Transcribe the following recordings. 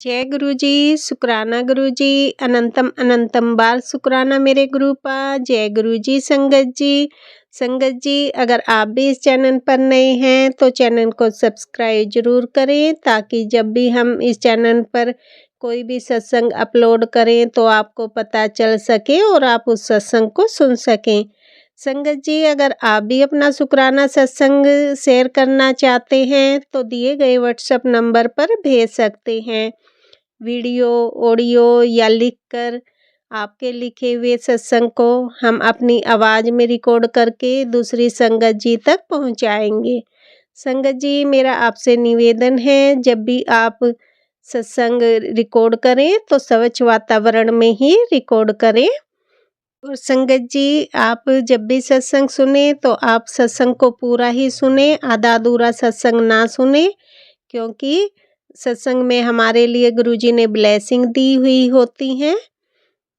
जय गुरु जी, शुक्राना गुरु जी, अनंतम अनंतम बार शुक्राना मेरे गुरुपा। जय गुरु जी। संगत जी, अगर आप भी इस चैनल पर नए हैं तो चैनल को सब्सक्राइब जरूर करें, ताकि जब भी हम इस चैनल पर कोई भी सत्संग अपलोड करें तो आपको पता चल सके और आप उस सत्संग को सुन सकें। संगत जी, अगर आप भी अपना शुक्राना सत्संग शेयर करना चाहते हैं तो दिए गए व्हाट्सएप नंबर पर भेज सकते हैं। वीडियो, ऑडियो या लिखकर आपके लिखे हुए सत्संग को हम अपनी आवाज़ में रिकॉर्ड करके दूसरी संगत जी तक पहुंचाएंगे। संगत जी, मेरा आपसे निवेदन है, जब भी आप सत्संग रिकॉर्ड करें तो स्वच्छ वातावरण में ही रिकॉर्ड करें। और संगत जी, आप जब भी सत्संग सुने तो आप सत्संग को पूरा ही सुने, आधा अधूरा सत्संग ना सुने, क्योंकि सत्संग में हमारे लिए गुरुजी ने ब्लेसिंग दी हुई होती हैं।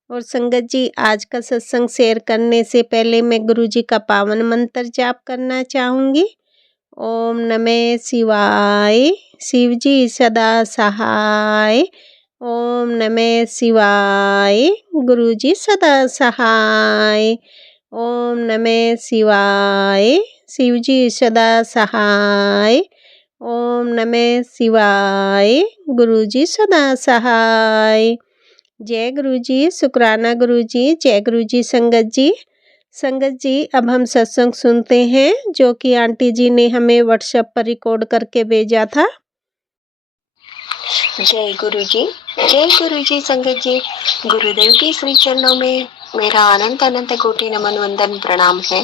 और संगत जी, आज का सत्संग शेयर करने से पहले मैं गुरुजी का पावन मंत्र जाप करना चाहूँगी। ओम नमः शिवाय, शिव जी सदा सहाय। ओम नमः शिवाय, गुरुजी सदा सहाय। ओम नमः शिवाय, शिव जी सदा सहाय। ओम नमः शिवाय, गुरुजी सदा सहाय। जय गुरुजी, शुक्राना गुरुजी। जय गुरुजी। संगत जी, अब हम सत्संग सुनते हैं जो कि आंटी जी ने हमें व्हाट्सएप पर रिकॉर्ड करके भेजा था। जय गुरु जी। जय गुरु जी। संगत जी, गुरुदेव के श्री चरणों में मेरा अनंत अनंत कोटि नमन वंदन प्रणाम है।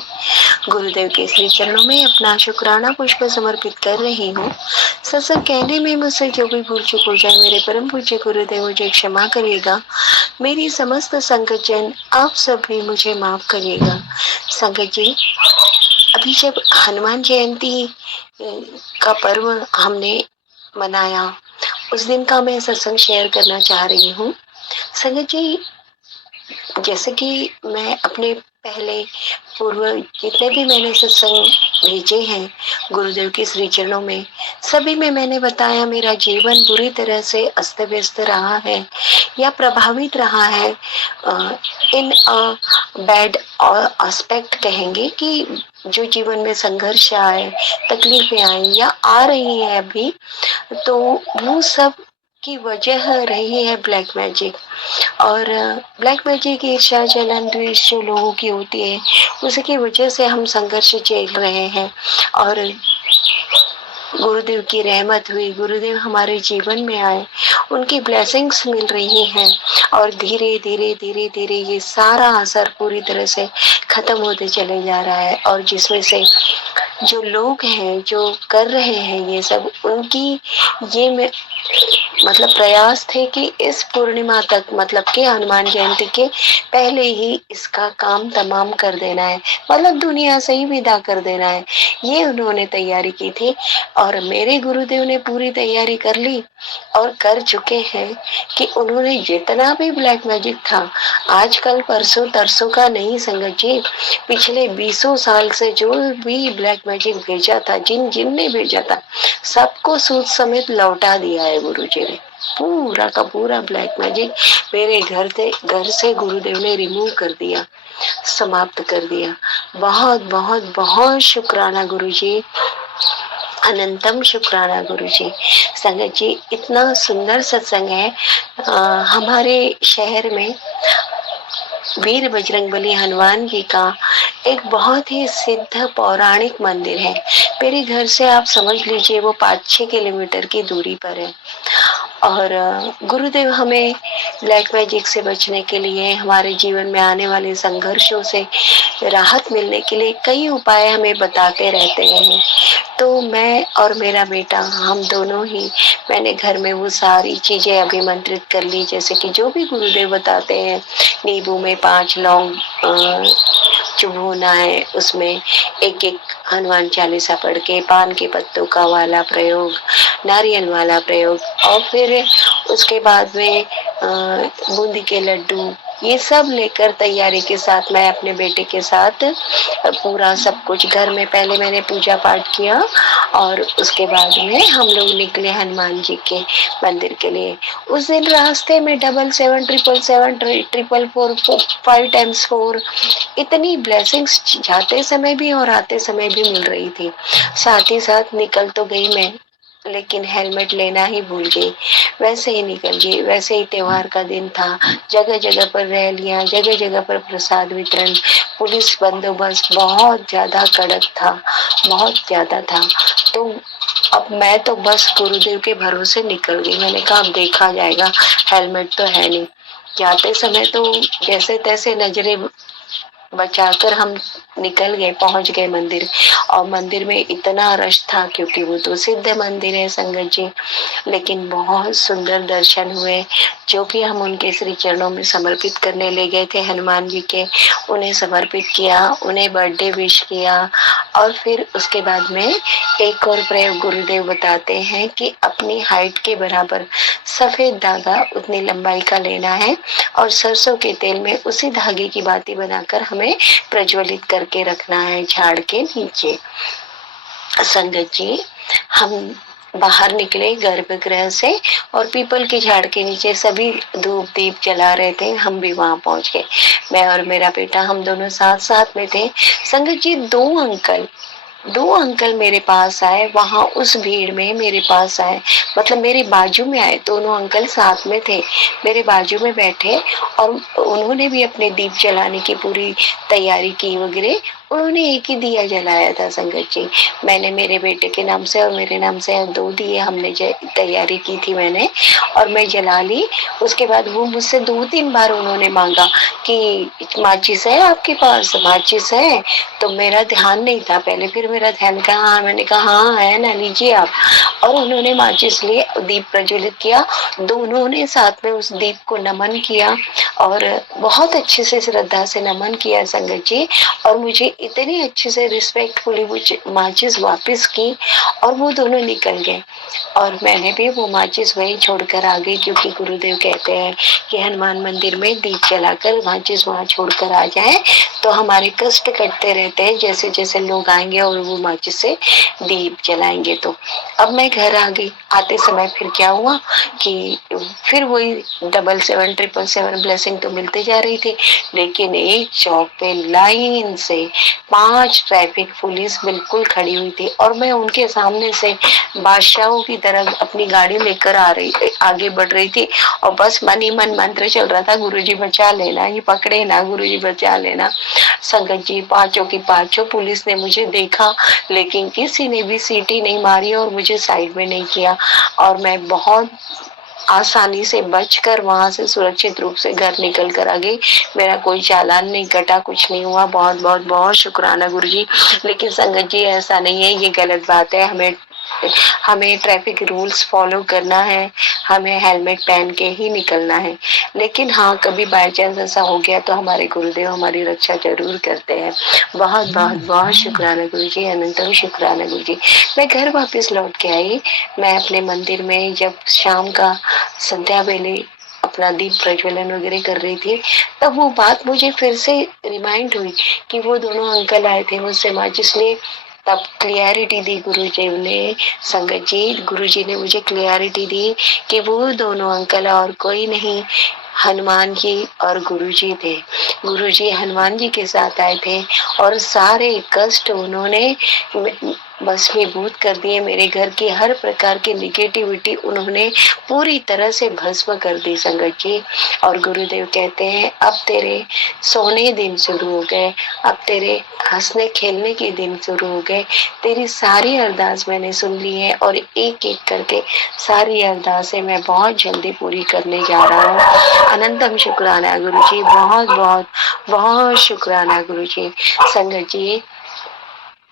गुरुदेव के श्री चरणों में अपना शुक्राना पुष्प समर्पित कर रही हूँ। सत्संग कहने में मुझसे जो भी भूल चूक हो जाए, मेरे परम पूज्य गुरुदेव मुझे क्षमा करिएगा। मेरी समस्त संगत जन आप सब भी मुझे माफ करिएगा। संगत जी, अभी जब हनुमान जयंती का पर्व हमने मनाया, उस दिन का मैं सत्संग शेयर करना चाह रही हूँ। संगत जी, जैसे कि मैं अपने पहले पूर्व जितने भी मैंने सत्संग भेजे हैं गुरुदेव के श्री चरणों में, सभी में मैंने बताया मेरा जीवन बुरी तरह से अस्त व्यस्त रहा है या प्रभावित रहा है। इन बैड एस्पेक्ट कहेंगे कि जो जीवन में संघर्ष आए, तकलीफें आई या आ रही है अभी, तो वो सब की वजह रही है ब्लैक मैजिक। और ब्लैक मैजिक, ईर्ष्या, जलन, द्वेष जो लोगों की होती है, उसकी वजह से हम संघर्ष झेल रहे हैं। और गुरुदेव की रहमत हुई, गुरुदेव हमारे जीवन में आए, उनकी ब्लेसिंग्स मिल रही हैं, और धीरे धीरे धीरे धीरे ये सारा असर पूरी तरह से खत्म होते चले जा रहा है। और जिसमें से जो लोग हैं जो कर रहे हैं ये सब, उनकी ये मतलब प्रयास थे कि इस पूर्णिमा तक, मतलब कि हनुमान जयंती के पहले ही इसका काम तमाम कर देना है, मतलब दुनिया से ही विदा कर देना है, ये उन्होंने तैयारी की थी। और मेरे गुरुदेव ने पूरी तैयारी कर ली और कर चुके हैं कि उन्होंने जितना भी ब्लैक मैजिक था, आजकल परसों तरसों का नहीं संगत जी, पिछले 20 साल से जो भी ब्लैक मैजिक भेजा था, जिनने भेजा था, सबको सूद समेत लौटा दिया है गुरुजी ने। पूरा का पूरा ब्लैक मैजिक मेरे घर से गुरुदेव ने रिमूव कर दिया, समाप्त कर दिया। बहुत बहुत बहुत शुक्राना गुरुजी, अनंतम शुक्राना गुरुजी। संगत जी, इतना सुंदर सत्संग है। हमारे शहर में वीर बजरंगबली हनुमान जी का एक बहुत ही सिद्ध पौराणिक मंदिर है। मेरे घर से आप समझ लीजिए वो 5-6 किलोमीटर की दूरी पर है। और गुरुदेव हमें ब्लैक मैजिक से बचने के लिए, हमारे जीवन में आने वाले संघर्षों से राहत मिलने के लिए कई उपाय हमें बताते रहते हैं। तो मैं और मेरा बेटा, हम दोनों ही, मैंने घर में वो सारी चीजें अभिमंत्रित कर ली, जैसे कि जो भी गुरुदेव बताते हैं, नींबू में 5 लौंग चुभोना है, उसमें एक हनुमान चालीसा पढ़ के, पान के पत्तों का वाला प्रयोग, नारियल वाला प्रयोग, और फिर उसके बाद में बूंदी के लड्डू ये सब लेकर तैयारी के साथ मैं अपने बेटे के साथ पूरा सब कुछ घर में पहले मैंने पूजा पाठ किया और उसके बाद में हम लोग निकले हनुमान जी के मंदिर के लिए। उस दिन रास्ते में 7777 444 5 x 4 इतनी ब्लेसिंग्स जाते समय भी और आते समय भी मिल रही थी। साथ ही साथ निकल तो गई मैं, लेकिन हेलमेट लेना ही भूल गई। वैसे ही निकल गई। वैसे ही त्योहार का दिन था, जगह जगह पर रैलियां, जगह जगह पर प्रसाद वितरण, पुलिस बंदोबस्त बहुत ज्यादा कड़क था, बहुत ज्यादा था। तो अब मैं तो बस गुरुदेव के भरोसे निकल गई। मैंने कहा अब देखा जाएगा, हेलमेट तो है नहीं। जाते समय तो जैसे तैसे नजरें बचाकर हम निकल गए, पहुंच गए मंदिर। और मंदिर में इतना रश था क्योंकि वो तो सिद्ध मंदिर है संगत जी, लेकिन बहुत सुंदर दर्शन हुए जो कि हम उनके श्री चरणों में समर्पित करने ले गए थे हनुमान जी के। उन्हें समर्पित किया, उन्हें बर्थडे विश किया। और फिर उसके बाद में एक और प्रयोग गुरुदेव बताते हैं कि अपनी हाइट के बराबर सफेद धागा उतनी लंबाई का लेना है और सरसों के तेल में उसी धागे की बाती बनाकर हमें प्रज्वलित करके रखना है झाड़ के नीचे। संगत जी, हम बाहर निकले गर्भगृह से और पीपल के झाड़ के नीचे सभी धूप दीप जला रहे थे। हम भी वहां पहुंच गए, मैं और मेरा बेटा, हम दोनों साथ साथ में थे। संगत जी, दो अंकल मेरे पास आए, वहां उस भीड़ में मेरे पास आए, मतलब मेरे बाजू में आए। दोनों अंकल साथ में थे, मेरे बाजू में बैठे और उन्होंने भी अपने दीप जलाने की पूरी तैयारी की वगैरह। उन्होंने एक ही दिया जलाया था संगत जी। मैंने मेरे बेटे के नाम से और मेरे नाम से 2 दिए हमने तैयारी की थी मैंने, और मैं जला ली। उसके बाद वो मुझसे 2-3 बार उन्होंने मांगा कि माचिस है आपके पास, माचिस है? तो मेरा ध्यान नहीं था पहले, फिर मेरा ध्यान कहा, हाँ, मैंने कहा हाँ है ना, लीजिए आप। और उन्होंने माचिस लिए, दीप प्रज्वलित किया। दोनों ने साथ में उस दीप को नमन किया और बहुत अच्छे से श्रद्धा से नमन किया संगत जी। और मुझे इतनी अच्छे से रिस्पेक्टफुली वो माचिस वापस की और वो दोनों निकल गए। और मैंने भी वो माचिस वहीं छोड़कर आ गई, क्योंकि गुरुदेव कहते हैं कि हनुमान मंदिर में दीप जलाकर माचिस वहां छोड़कर आ जाए तो हमारे कष्ट कटते रहते हैं, जैसे जैसे लोग आएंगे और वो माचिस से दीप जलाएंगे। तो अब मैं घर आ गई। आते समय फिर क्या हुआ कि फिर वही 7777 ब्लेसिंग तो मिलते जा रही थी, लेकिन एक चौक पे लाइन से 5 ट्रैफिक पुलिस बिल्कुल खड़ी हुई थी और मैं उनके सामने से बादशाहों की तरह अपनी गाड़ी लेकर आगे बढ़ रही थी। और बस मन ही मन मंत्र चल रहा था, गुरुजी बचा लेना, ये पकड़े ना, गुरुजी बचा लेना। संगत जी, पांचों की पांचों पुलिस ने मुझे देखा, लेकिन किसी ने भी सीटी नहीं मारी और मुझे साइड में नहीं किया। और मैं बहुत आसानी से बचकर वहां से सुरक्षित रूप से घर निकल कर आ गई। मेरा कोई चालान नहीं कटा, कुछ नहीं हुआ। बहुत बहुत बहुत शुक्राना गुरुजी। लेकिन संगत जी, ऐसा नहीं है, ये गलत बात है। हमें ट्रैफिक रूल्स फॉलो करना है, हमें हेलमेट पहन के ही निकलना है। लेकिन हाँ, कभी बाय चांस ऐसा हो गया तो हमारे गुरुदेव हमारी रक्षा जरूर करते हैं। बहुत बहुत बहुत शुक्राना गुरुजी, अनंतम शुक्राना गुरुजी। मैं घर वापस लौट के आई। मैं अपने मंदिर में जब शाम का संध्या वेले अपना दीप प्रज्वलन वगैरह कर रही थी, तब वो बात मुझे फिर से रिमाइंड हुई कि वो दोनों अंकल आए थे मुझसे माचिस लिए। तब क्लियरिटी दी गुरुजी ने, संगत जी, गुरुजी ने मुझे क्लियरिटी दी कि वो दोनों अंकल और कोई नहीं, हनुमान जी और गुरुजी थे। गुरुजी हनुमान जी के साथ आए थे और सारे कष्ट उन्होंने भस्मीभूत कर दिए। मेरे घर की हर प्रकार की निगेटिविटी उन्होंने पूरी तरह से भस्म कर दी संगत जी। और गुरुदेव कहते हैं, अब तेरे सोने दिन शुरू हो गए, अब तेरे हंसने खेलने के दिन शुरू हो गए। तेरी सारी अरदास मैंने सुन ली है और एक एक करके सारी अरदासें मैं बहुत जल्दी पूरी करने जा रहा हूँ। अनंतम शुक्राना गुरुजी, बहुत बहुत बहुत शुक्राना गुरुजी। संगत जी,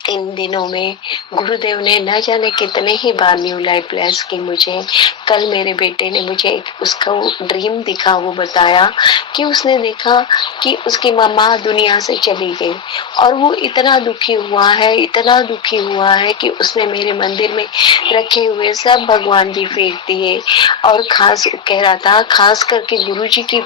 इन दिनों में गुरुदेव ने न जाने कितने ही बार न्यू लाइफ ब्लेस की मुझे। कल मेरे बेटे ने मुझे उसका ड्रीम दिखा, वो बताया कि उसने देखा कि उसकी मम्मा दुनिया से चली गई और वो इतना दुखी हुआ है, इतना दुखी हुआ है कि उसने मेरे मंदिर में रखे हुए सब भगवान जी फेंक दिए। और खास कह रहा था, खास करके गुरुजी की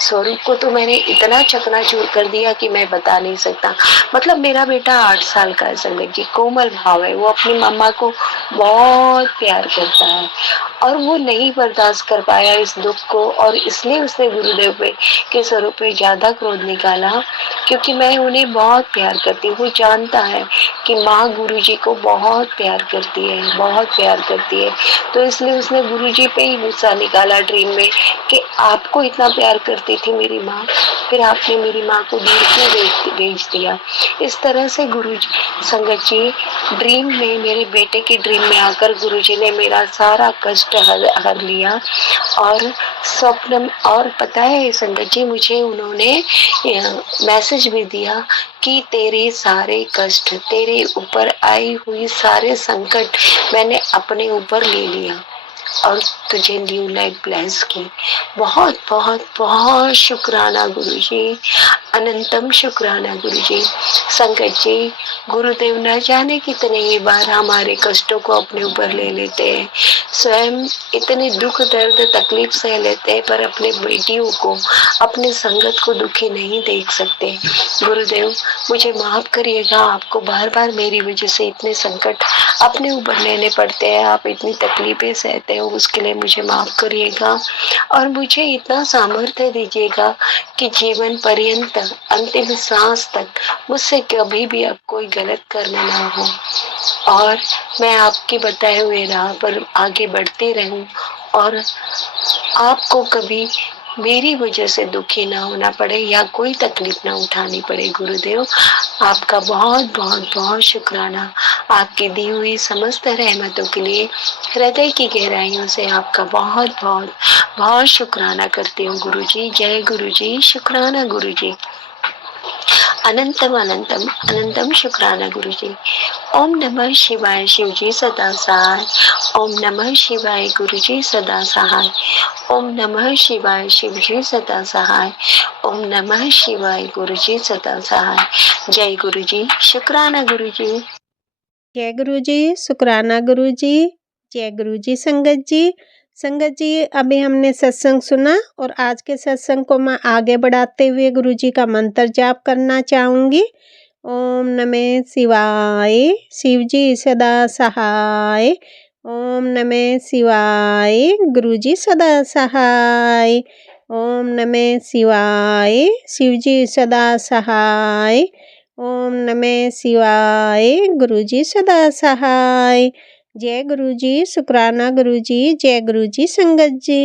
स्वरूप को तो मैंने इतना चकनाचूर कर दिया कि मैं बता नहीं सकता। मतलब मेरा बेटा 8 साल का है संगत जी, कोमल भाव है, वो अपनी मम्मा को बहुत प्यार करता है और वो नहीं बर्दाश्त कर पाया इस दुख को, और इसलिए उसने गुरुदेव पे के स्वरूप पे ज्यादा क्रोध निकाला, क्योंकि मैं उन्हें बहुत प्यार करती हूँ। वो जानता है कि माँ गुरु जी को बहुत प्यार करती है, बहुत प्यार करती है, तो इसलिए उसने गुरु जी पे ही गुस्सा निकाला ड्रीम में कि आपको इतना प्यार करती थी मेरी माँ, फिर आपने मेरी माँ को दूर क्यों भेज दिया। इस तरह से गुरु संगत जी ड्रीम में, मेरे बेटे के ड्रीम में आकर गुरु जी ने मेरा सारा कष्ट हर लिया। और स्वप्न, और पता है संगत जी मुझे उन्होंने मैसेज भी दिया कि तेरे सारे कष्ट, तेरे ऊपर आई हुई सारे संकट मैंने अपने ऊपर ले लिया और तुझे न्यू लाइफ ब्लेस की। बहुत बहुत बहुत शुक्राना गुरु जी, अनंतम शुक्राना गुरु जी। संगत जी गुरुदेव न जाने कितने ही बार हमारे कष्टों को अपने ऊपर ले लेते हैं, स्वयं इतने दुख दर्द तकलीफ सह लेते हैं, पर अपने बेटियों को, अपने संगत को दुखी नहीं देख सकते। गुरुदेव मुझे माफ करिएगा, आपको बार बार मेरी वजह से इतने संकट अपने ऊपर लेने पड़ते हैं, आप इतनी तकलीफें सहते हो, उसके लिए मुझे माफ करिएगा और मुझे इतना सामर्थ्य दीजिएगा कि जीवन पर्यंत अंतिम सांस तक मुझसे कभी भी अब कोई गलत कर्म ना हो और मैं आपके बताए हुए राह पर आगे बढ़ती रहूं और आपको कभी मेरी वजह से दुखी ना होना पड़े या कोई तकलीफ ना उठानी पड़े। गुरुदेव आपका बहुत बहुत बहुत शुक्राना, आपकी दी हुई समस्त रहमतों के लिए हृदय की गहराइयों से आपका बहुत बहुत बहुत शुक्राना करती हूँ गुरु जी। जय गुरु जी, शुक्राना गुरु जी, अनंतम अनंतम अनंतम शुक्राना गुरु जी। ओम नमः शिवाय शिव जी सदा सहाय, ओम नमः शिवाय गुरु जी सदा सहाय, ओम नमः शिवाय शिव जी सदा सहाय, ओम नमः शिवाय गुरु जी सदा सहाय। जय गुरु जी, शुक्राना गुरु जी। जय गुरु जी, शुक्राना गुरु जी, जय गुरु जी। संगत जी, संगत जी अभी हमने सत्संग सुना और आज के सत्संग को मैं आगे बढ़ाते हुए गुरु जी का मंत्र जाप करना चाहूँगी। ओम नमः शिवाय, शिव जी सदा सहाय, ओम नमः शिवाय, गुरु जी सदा सहाय, ओम नमः शिवाय, शिव जी सदा सहाय, ओम नमः शिवाय, गुरु जी सदा सहाय। जय गुरु जी, शुक्राना गुरु जी, जय गुरु जी। संगत जी।